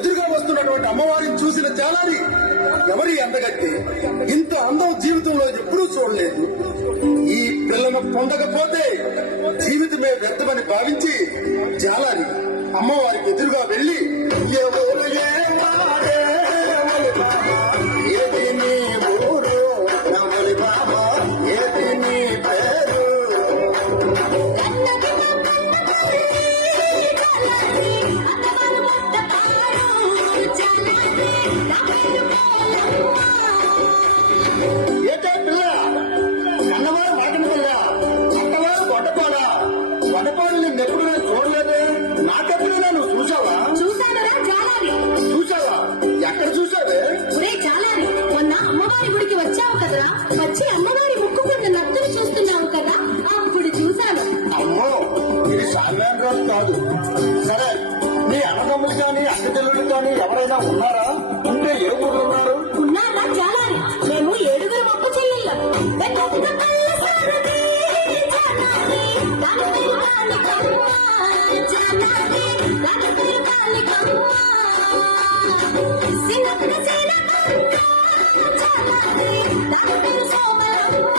ఎదురుగా వస్తున్నటువంటి అమ్మవారిని చూసిన చాలాని ఎవరి అందగట్టి ఇంత అందం జీవితంలో ఎప్పుడూ చూడలేదు. ఈ పిల్లను పొందకపోతే జీవితమే వ్యర్థమని భావించి చాలాని అమ్మవారికి ఎదురుగా వెళ్లి ఎవరు ఏది నీ ఊరు నవలి బాబా ఏది నీ పేరు ఏటే పిల్ల కన్నవారు మాటం పిల్ల చట్టవారు వడపాడా వడపాడు నేను ఎప్పుడు చూడలేదు. నాకెప్పుడైనా నువ్వు చూసావా? చూసానరా జాలారి. చూసావా? ఎక్కడ చూసావే? ఒరే జాలారి, మొన్న అమ్మవారి గుడికి వచ్చావు కదరా, వచ్చి అమ్మవారి ముక్కుకున్న నత్తులు చూస్తున్నావు కదా, అప్పుడు చూశాను. అమ్మో ఇది సాధారణ రోజు కాదు. సరే నీ అన్నదమ్ములు కానీ అక్కచెల్లెలు కానీ ఎవరైనా ఉన్నారా? ఉంటే ఏ ఊరు ఉన్నారు? ఉన్నారా జాలారి? మేము 7 అక్క చెల్లెళ్ళం. సోమలమ్మ